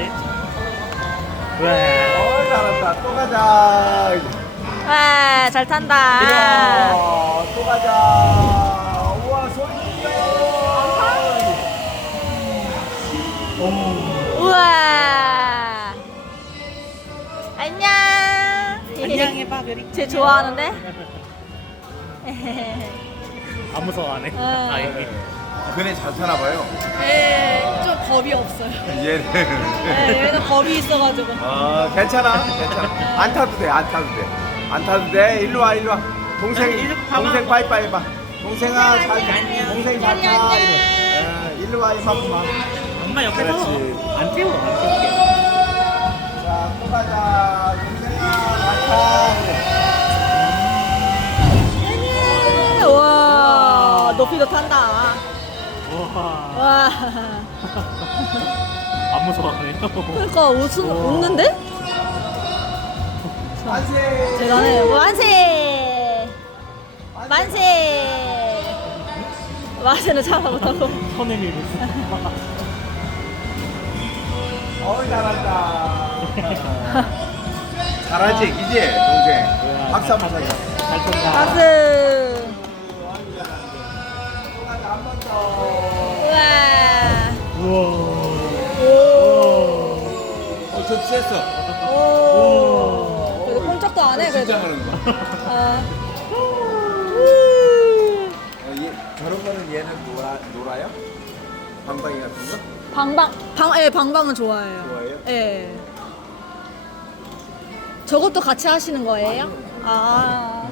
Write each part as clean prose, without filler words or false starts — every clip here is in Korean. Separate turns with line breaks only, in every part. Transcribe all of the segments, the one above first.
왜? 잘한다. 또 가자.
와, 잘 탄다.
또 가자. 우와, 소리 질러.
우와. 안녕.
안녕 해봐 별이.
쟤 좋아하는데?
안 무서워하네.
응.
다행히.
그네 잘 타나 봐요.
네, 좀 겁이 없어요.
얘는.
네, 얘는 겁이 있어가지고.
괜찮아. 안 타도 돼. 안 타도 돼. 일로 와. 동생 빠이빠이 해봐. 동생아, 동생 잘 타. 일로 와, 이만큼만.
엄마 옆에서
그렇지.
안 태워. 안 태울게.
자, 또 가자. 동생아, 잘 타.
와, 높이도 탄다.
우와.
와.
안 무서워하네요.
그러니까 웃는데?
만세.
대단해. 만세. 만세. 만세는 참아 못하고.
손에 밀고.
잘한다. 잘하지, 그지, 동생. 박수 한번 쳐줘.
잘 탄다.
박수.
한번 더.
우와.
우와.
좀 셌어.
오. 그래도 꼼짝도 안 해, 그래도.
진짜 하는 거.
아.
저런 거는 얘는 놀아요? 방방이 같은 거?
예, 방방은 좋아해요.
좋아해요?
예. 저것도 같이 하시는 거예요? 아.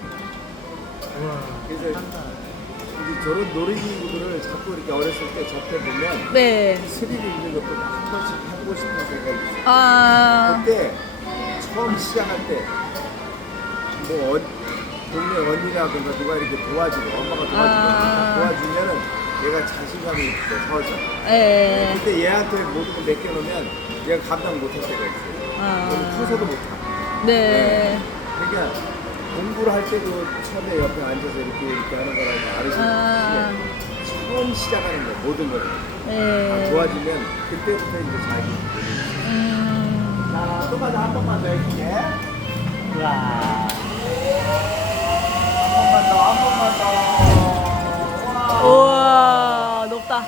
그래서 이제 저런 놀이기구들을 자꾸 이렇게 어렸을 때 접해 보면
네.
스릴 있는 것도 한 번씩 해보고 싶은 생각이 있어요.
아.
그때 처음 시작할 때 뭐 동네 언니라든가 누가 이렇게 도와주고 엄마가 도와주면은 얘가 자신감이 서져.
예.
그때 얘한테 모든 걸 맡겨놓으면 얘가 감당 못할 때가 있어요.
아.
너무 커서도 못하.
네.
그러니까 공부를 할 때도 처음에 옆에 앉아서 이렇게 하는 거라고
아.
알려주는데 처음 시작하는 거 모든 걸
네.
도와주면 그때부터 이제 자기. 자, 또 가자. 한 번만 더 해줄게.
우와.
한 번만 더.
우와, 높다.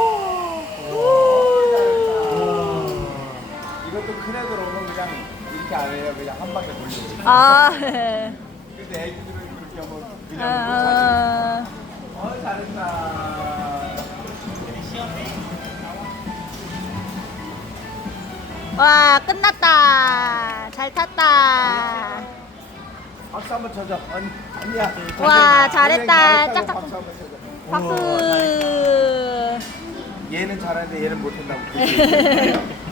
이것도 큰 애들 오면 그냥 이렇게 안 해요. 그냥 한 방에 돌리고.
아, 네.
근데 애기들은 그렇게 하면 그냥
아.
잘했다.
와, 끝났다. 잘 탔다.
박수 한번 쳐줘. 언니야.
와, 잘했다. 짝짝.
박수 한번 쳐줘.
박수.
얘는 잘하는데 얘는 못한다고.